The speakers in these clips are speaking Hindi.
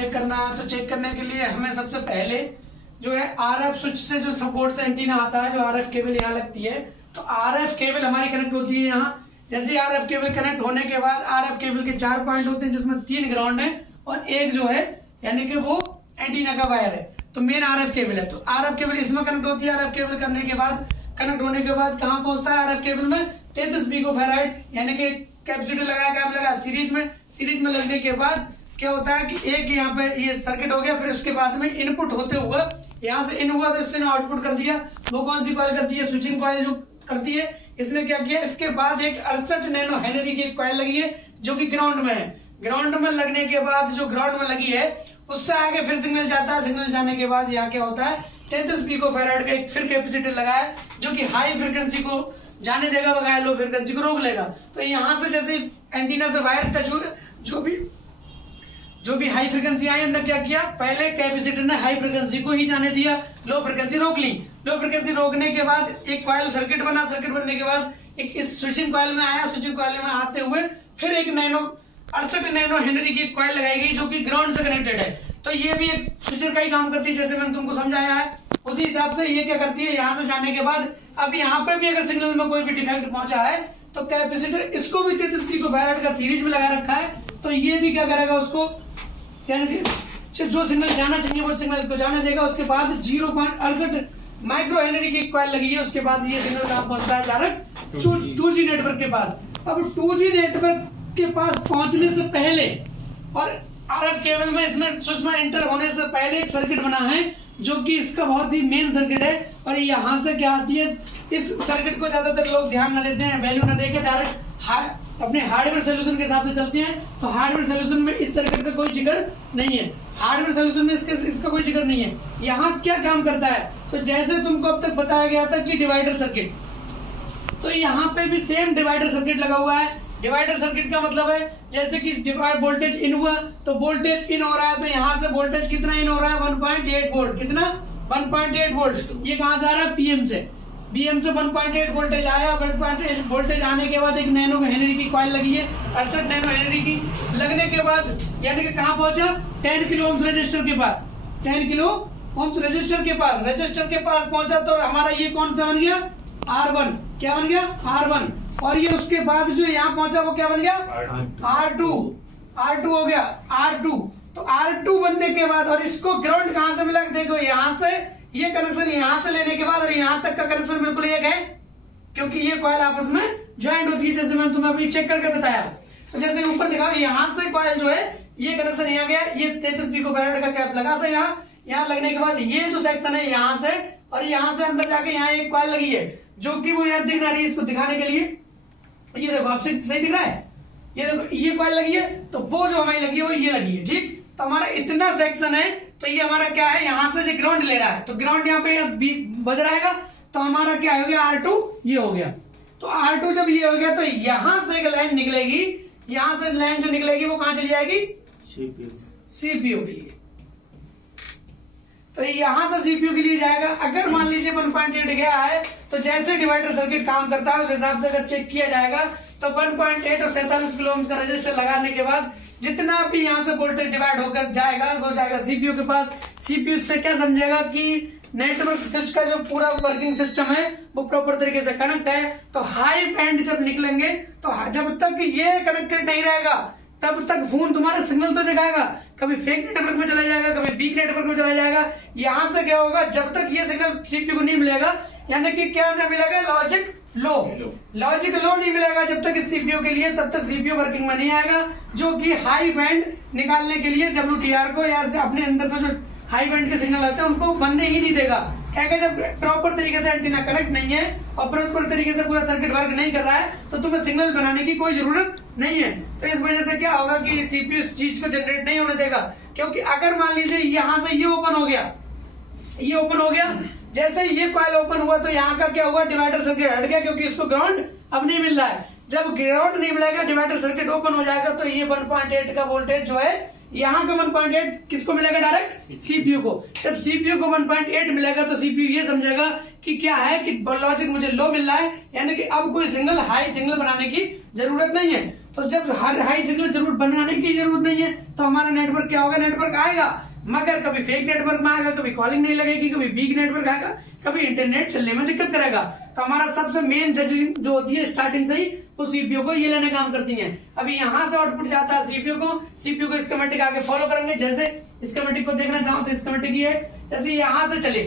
चेक करना है तो चेक करने के लिए हमें सबसे पहले जो है आरएफ स्विच से जो सपोर्ट से एंटीना आता है, जो आरएफ केबल यहाँ लगती है, तो आरएफ केबल हमारी कनेक्ट होती है यहाँ। जैसे आरएफ केबल कनेक्ट होने के बाद आरएफ केबल के 4 पॉइंट होते हैं, जिसमें 3 ग्राउंड है और एक जो है यानी कि वो एंटीना का वायर है। तो मेन आरएफ केबल है, तो आरएफ केबल इसमें कनेक्ट होती है। आरएफ केबल करने के बाद कनेक्ट होने के बाद कहाँ पहुंचता है आरएफ केबल में 33 पिकोफैराड यानी कि कैपेसिटर लगाया, कैप लगा सीरीज में लगने के बाद क्या होता है कि एक यहाँ पे ये सर्किट हो गया। फिर उसके बाद में इनपुट होते हुए यहाँ से इन हुआ तो इसने आउटपुट कर दिया। वो कौन सी कॉइल करती है? स्विचिंग कॉइल जो करती है। इसने क्या किया, इसके बाद एक 68 नैनो हेनरी की कॉइल लगी है जो कि ग्राउंड में है। ग्राउंड में लगने के बाद जो ग्राउंड में लगी है उससे आगे फिर सिग्नल जाता है। सिग्नल जाने के बाद यहाँ क्या होता है 33 पिकोफैराड का एक फिर कैपेसिटर लगा है जो कि हाई फ्रिक्वेंसी को जाने देगा, बगैर लो फ्रिक्वेंसी को रोक लेगा। तो यहाँ से जैसे एंटीना से वायर टच हुए, जो भी हाई फ्रिक्वेंसी आई, अंदर क्या किया, पहले कैपेसिटर ने हाई फ्रिक्वेंसी को ही जाने दिया, लो फ्रिक्वेंसी रोक ली। लो फ्रिक्वेंसी रोकने के बाद एक कॉइल सर्किट बना, सर्किट बनने के बाद एक इस स्विचिंग कॉइल में आया। स्विचिंग कॉइल में आते हुए फिर एक 68 नैनो हेनरी की कॉइल लगाई गई जो कि ग्राउंड से कनेक्टेड है। तो ये भी एक स्विचर का ही काम करती है, जैसे मैंने तुमको समझाया है उसी हिसाब से ये क्या करती है। यहाँ से जाने के बाद अब यहाँ पे भी अगर सिग्नल में कोई भी डिफेक्ट पहुंचा है तो कैपेसिटर इसको भी 33 पिकोफैराड का सीरीज में लगा रखा है, तो ये भी क्या करेगा, उसको जो सिग्नल जाना चाहिए वो सिग्नल को जाने देगा। उसके बाद 0.68 माइक्रो हेनरी की कॉइल लगी है। उसके बाद ये सिग्नल कहाँ पहुंचता है, डायरेक्ट 2G नेटवर्क के पास। अब 2G नेटवर्क के पास पहुंचने से पहले और आरएफ केबल में इसमें स्विच में एंटर होने से पहले एक सर्किट बना है जो कि इसका बहुत ही मेन सर्किट है। और यहाँ से क्या आती है, इस सर्किट को ज्यादातर लोग ध्यान न देते हैं, वैल्यू न देके डायरेक्ट अपने हार्डवेयर सोल्यूशन के हिसाब से चलते हैं। तो हार्डवेयर सोल्यूशन में इस सर्किट का कोई जिक्र नहीं है। हार्डवेयर सोल्यूशन में इसका कोई जिक्र नहीं है। यहाँ क्या काम करता है, तो जैसे तुमको अब तक बताया गया था कि डिवाइडर सर्किट, तो यहाँ पे भी सेम डिवाइडर सर्किट लगा हुआ है। डिवाइडर सर्किट का मतलब है जैसे कि डिवाइड वोल्टेज इन हुआ तो वोल्टेज इन हो रहा है, तो यहाँ से वोल्टेज कितना इन हो रहा है, 1.8 वोल्ट। कितना? 1.8 वोल्ट। ये कहाँ से आ रहा है, पीएम से। बीएम से 1.8 वोल्टेज आया। 1.8 वोल्टेज आने के बाद एक नैनो हेनरी की कॉइल लगी है, 68 नैनो हेनरी की लगने के बाद यानी कि कहाँ पहुंचा, 10 किलो ओम्स रजिस्टर के पास। 10 किलो ओम्स रजिस्टर के पास पहुंचा। तो हमारा ये कौन सा बन गया, R1। क्या बन गया, R1। और ये उसके बाद जो यहाँ पहुंचा वो क्या बन गया, R2 हो गया, R2। तो R2 बनने के बाद और इसको ग्राउंड कहाँ से मिला, देखो यहाँ से ये कनेक्शन यहाँ से लेने के बाद और यहाँ तक का कनेक्शन बिल्कुल एक है, क्योंकि ये कॉइल आपस में ज्वाइंट होती है, जैसे मैंने तुम्हें अभी चेक करके बताया। तो जैसे ऊपर दिखा, यहाँ से कॉइल जो है ये कनेक्शन यहाँ गया, ये 33 पिकोफैराड का कैप लगा था यहाँ लगने के बाद ये जो सेक्शन है यहाँ से और यहाँ से अंदर जाके यहाँ एक कॉइल लगी है जो कि वो यार दिख रही है, इसको दिखाने के लिए ये देखो, आपसे सही दिख रहा है, ये देखो ये कॉइल लगी है, तो वो जो हमारी लगी है वो ये लगी है। ठीक, तो हमारा इतना सेक्शन है, तो ये हमारा क्या है, यहाँ से जो ग्राउंड ले रहा है, तो ग्राउंड यहाँ पे बज रहेगा, तो हमारा क्या हो गया, R2 ये हो गया। तो R2 जब ये हो गया तो यहाँ से एक लाइन निकलेगी, यहाँ से लाइन जो निकलेगी वो कहाँ चली जाएगी, सीपीयू के लिए। तो यहाँ से सीपीयू के लिए जाएगा। अगर मान लीजिए 1.8 गया है तो जैसे डिवाइडर सर्किट काम करता है उस हिसाब से अगर चेक किया जाएगा तो 1.8 और 47 किलो ओम का रजिस्टर लगाने के बाद जितना भी यहाँ से वोल्टेज डिवाइड होकर जाएगा वो जाएगा सीपीयू के पास। सीपीयू से क्या समझेगा कि नेटवर्क स्विच का जो पूरा वर्किंग सिस्टम है वो प्रॉपर तरीके से कनेक्ट है। तो हाई बैंड जब निकलेंगे तो जब तक ये कनेक्टेड नहीं रहेगा तब तक फोन तुम्हारा सिग्नल तो दिखाएगा, कभी फेक नेटवर्क में चला जाएगा, कभी वीक नेटवर्क में चला जाएगा। यहाँ से क्या होगा, जब तक ये सिग्नल सीपीयू को नहीं मिलेगा, यानी कि क्या नहीं मिलेगा, लॉजिक लो नहीं मिलेगा जब तक इस सीपीयू के लिए, तब तक सीपीयू वर्किंग में नहीं आएगा, जो कि हाई बैंड निकालने के लिए WTR को या अपने अंदर से जो हाई बैंड के सिग्नल आते हैं उनको बनने ही नहीं देगा। क्या जब प्रॉपर तरीके से एंटीना कनेक्ट नहीं है और प्रॉपर तरीके से पूरा सर्किट वर्क नहीं कर रहा है तो तुम्हें सिग्नल बनाने की कोई जरूरत नहीं है। तो इस वजह से क्या होगा कि सीपीयू इस चीज को जनरेट नहीं होने देगा, क्योंकि अगर मान लीजिए यहाँ से ये ओपन हो गया, जैसे ये कॉइल ओपन हुआ तो यहाँ का क्या हुआ, डिवाइडर सर्किट हट गया, क्योंकि इसको ग्राउंड अब नहीं मिल रहा है। जब ग्राउंड नहीं मिलेगा, डिवाइडर सर्किट ओपन हो जाएगा, तो ये 1.8 का वोल्टेज जो है यहाँ का 1.8 किसको मिलेगा, डायरेक्ट सीपीयू को। जब सीपीयू को 1.8 मिलेगा तो सीपीयू ये समझेगा कि क्या है कि लॉजिक मुझे लो मिल रहा है, यानी कि अब कोई सिग्नल हाई सिग्नल बनाने की जरूरत नहीं है। तो जब हर हाई सिग्नल जरूर बनाने की जरूरत नहीं है, तो हमारा नेटवर्क क्या होगा, नेटवर्क आएगा, मगर कभी फेक नेटवर्क में आएगा, कभी कॉलिंग नहीं लगेगी, कभी वीक नेटवर्क आएगा, कभी इंटरनेट चलने में दिक्कत करेगा। तो हमारा सबसे मेन जजिंग जो होती है स्टार्टिंग से ही, वो सीपीयू को ये लेने काम करती है। अभी यहाँ से आउटपुट जाता है सीपीयू को स्कीमेटिक आगे फॉलो करेंगे। जैसे स्कीमेटिक को देखना चाहो तो स्कीमेटिक ये है, जैसे यहाँ से चले,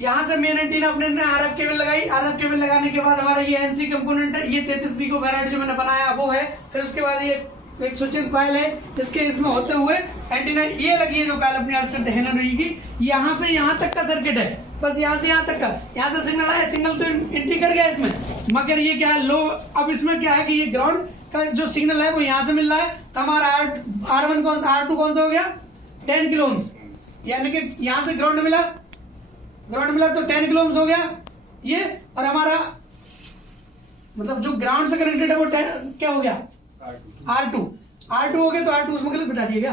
यहाँ से मेन एंटीना अपने ने आरएफ केबल लगाई, आरएफ केबल लगाने के बाद हमारा ये एनसी कंपोनेंट है, ये 33 पिकोफैराड जो मैंने बनाया वो है। फिर उसके बाद ये एक स्विचिंग कॉइल है, जिसके इसमें होते हुए एंटीना ये लगी है जो कॉइल अपनी अर्थ से हेलन रहेगी। यहाँ से यहाँ तक का सर्किट है, बस यहाँ से यहाँ तक का, यहाँ से सिग्नल आया, सिग्नल तो एंट्री कर गया इसमें, मगर ये क्या है लो। अब इसमें क्या है कि ये ग्राउंड का जो सिग्नल है वो यहाँ से मिल रहा है, तो हमारा R1 कौन, R2 कौन सा हो गया, 10 किलो ओम्स, यानी कि यहाँ से ग्राउंड मिला तो 10 किलो ओम्स हो गया ये। और हमारा मतलब जो ग्राउंड से कनेक्टेड है वो 10 क्या हो गया, R2 हो गया, तो R2 उसमें गलत बता दिएगा,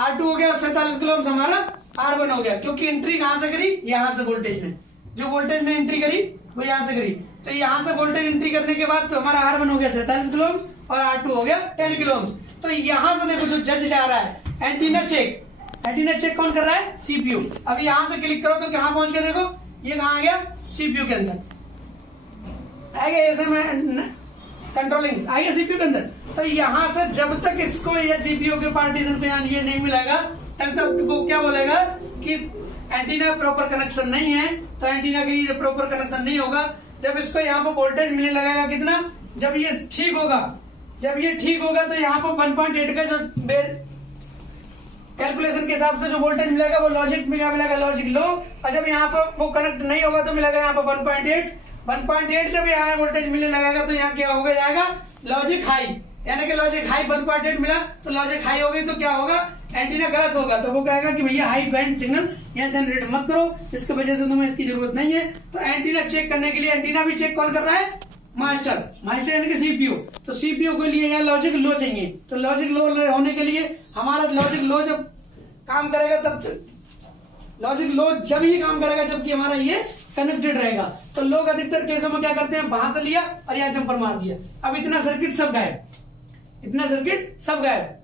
R2 हो गया, 47 किलो ओम्स हमारा R1 हो गया, क्योंकि एंट्री कहां से करी, यहां से वोल्टेज ने, जो वोल्टेज ने एंट्री करी वो यहां से करी। तो यहां से वोल्टेज एंट्री करने के बाद तो हमारा R1 हो गया 47 किलो ओम्स और R2 हो गया 10 किलो ओम्स। तो यहां से देखो जो जज जा रहा है एंटीना चेक, एंटीना चेक कौन कर रहा है, सीपीयू। अब यहां से क्लिक करो तो कहां पहुंच गया, देखो ये कहां आ गया, सीपीयू के अंदर आ गया, ऐसे में कंट्रोलिंग आ गया सीपीयू के अंदर। तो यहां से जब तक इसको या सीपीयू के पार्टीशन को ये नहीं मिलेगा, तब तक वो क्या बोलेगा कि एंटीना प्रॉपर कनेक्शन नहीं है। तो एंटीना की प्रॉपर कनेक्शन नहीं होगा। जब इसको यहाँ पर वोल्टेज मिलने लगेगा कितना, जब ये ठीक होगा, तो यहाँ पर 1.8 का जो कैलकुलेशन के हिसाब से जो वोल्टेज मिलेगा वो लॉजिक में क्या मिलेगा, लॉजिक लो। और जब यहाँ पर वो कनेक्ट नहीं होगा तो मिलेगा यहाँ पर 1.8 जब यहाँ वोल्टेज मिलने लगेगा तो यहाँ क्या होगा जाएगा, लॉजिक हाई, यानी कि लॉजिक हाई 1.8 मिला तो लॉजिक हाई हो गई, तो क्या होगा, एंटीना गलत होगा। तो वो कहेगा कि भैया हाई बैंड सिग्नल यहाँ जनरेट मत करो, इसकी वजह से तुम्हें इसकी जरूरत नहीं है। तो एंटीना चेक करने के लिए, एंटीना भी चेक कौन कर रहा है, मास्टर यानी कि सीपीयू। तो सीपीयू के लिए यहाँ लॉजिक लो चाहिए। तो लॉजिक लो होने के लिए हमारा लॉजिक लो जब काम करेगा, तब लॉजिक लो जब ही काम करेगा जबकि हमारा ये कनेक्टेड रहेगा। तो लोग अधिकतर केसों में क्या करते हैं, वहां से लिया और यहाँ जंपर मार दिया, अब इतना सर्किट सब गायब।